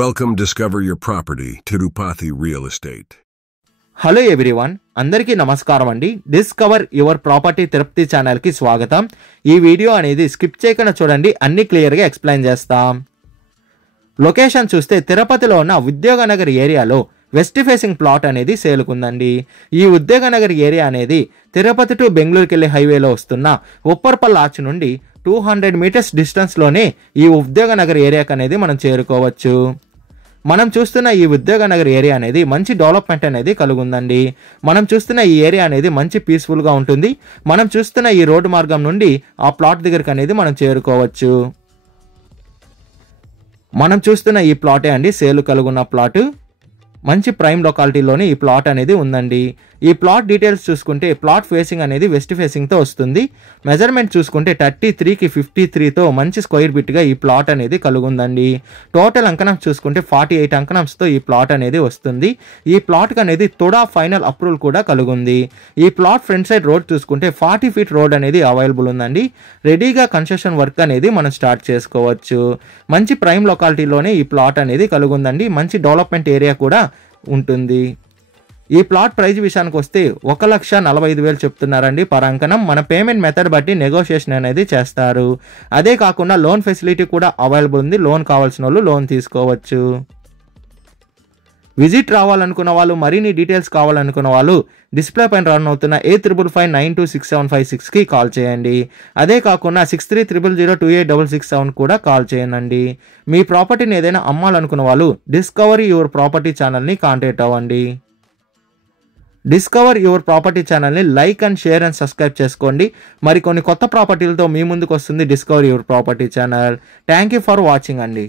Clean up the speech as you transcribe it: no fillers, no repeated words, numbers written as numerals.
Welcome Discover Your Property Tirupati Real Estate. Hello everyone, అందరికీ నమస్కారం అండి. డిస్కవర్ యువర్ ప్రాపర్టీ తిరుపతి ఛానల్కి స్వాగతం. ఈ వీడియో అనేది స్కిప్ చేయకుండా చూడండి, అన్ని క్లియర్గా ఎక్స్ప్లెయిన్ చేస్తాం. లొకేషన్ చూస్తే తిరుపతిలో ఉన్న ఉద్యోగనగర్ ఏరియాలో వెస్ట్ ఫేసింగ్ ప్లాట్ అనేది సేలుకుందండి. ఈ ఉద్యోగనగర్ ఏరియా అనేది తిరుపతి టు బెంగళూరుకి వెళ్ళే హైవేలో వస్తున్న ఉప్పర్పల్ ఆర్చ్ నుండి 200 మీటర్స్ డిస్టెన్స్లోనే ఈ ఉద్యోగనగర్ ఏరియాకి అనేది మనం చేరుకోవచ్చు. మనం చూస్తున్న ఈ ఉద్యోగనగర్ ఏరియా అనేది మంచి డెవలప్మెంట్ అనేది కలుగుందండి. మనం చూస్తున్న ఈ ఏరియా అనేది మంచి పీస్ఫుల్గా ఉంటుంది. మనం చూస్తున్న ఈ రోడ్డు మార్గం నుండి ఆ ప్లాట్ దగ్గరికి అనేది మనం చేరుకోవచ్చు. మనం చూస్తున్న ఈ ప్లాటే అండి సేలు కలుగున్న ప్లాట్. మంచి ప్రైమ్ లొకాలిటీలోని ఈ ప్లాట్ అనేది ఉందండి. ఈ ప్లాట్ డీటెయిల్స్ చూసుకుంటే ప్లాట్ ఫేసింగ్ అనేది వెస్ట్ ఫేసింగ్తో వస్తుంది. మెజర్మెంట్ చూసుకుంటే 33కి 53తో మంచి స్క్వేర్ బిట్గా ఈ ప్లాట్ అనేది కలుగుందండి. టోటల్ అంకణమ్స్ చూసుకుంటే 48 అంకణమ్స్తో ఈ ప్లాట్ అనేది వస్తుంది. ఈ ప్లాట్కి అనేది తొడా ఫైనల్ అప్రూవల్ కూడా కలుగుంది. ఈ ప్లాట్ ఫ్రంట్ సైడ్ రోడ్ చూసుకుంటే 40 ఫీట్ రోడ్ అనేది అవైలబుల్ ఉందండి. రెడీగా కన్స్ట్రక్షన్ వర్క్ అనేది మనం స్టార్ట్ చేసుకోవచ్చు. మంచి ప్రైమ్ లొకాలిటీలోనే ఈ ప్లాట్ అనేది కలుగుందండి. మంచి డెవలప్మెంట్ ఏరియా కూడా ఉంటుంది. ఈ ప్లాట్ ప్రైస్ విషయానికి వస్తే 1,45,000 చెప్తున్నారండి పర్ అంకణం. మన పేమెంట్ మెథడ్ బట్టి నెగోషియేషన్ అనేది చేస్తారు. అదే కాకుండా లోన్ ఫెసిలిటీ కూడా అవైలబుల్ ఉంది. లోన్ కావాల్సిన వాళ్ళు లోన్ తీసుకోవచ్చు. విజిట్ రావాలనుకున్న వాళ్ళు, మరిన్ని డీటెయిల్స్ కావాలనుకున్న వాళ్ళు డిస్ప్లే పైన రన్ అవుతున్న 8559926756కి కాల్ చేయండి. అదే కాకుండా 6300028667 కూడా కాల్ చేయండి. మీ ప్రాపర్టీని ఏదైనా అమ్మాలనుకున్న వాళ్ళు డిస్కవర్ యువర్ ప్రాపర్టీ ఛానల్ని కాంటాక్ట్ అవ్వండి. డిస్కవర్ యువర్ ప్రాపర్టీ ఛానల్ని like and share and subscribe చేసుకోండి. మరికొన్ని కొత్త ప్రాపర్టీలతో మీ ముందుకు వస్తుంది discover your property channel. Thank you for watching అండి.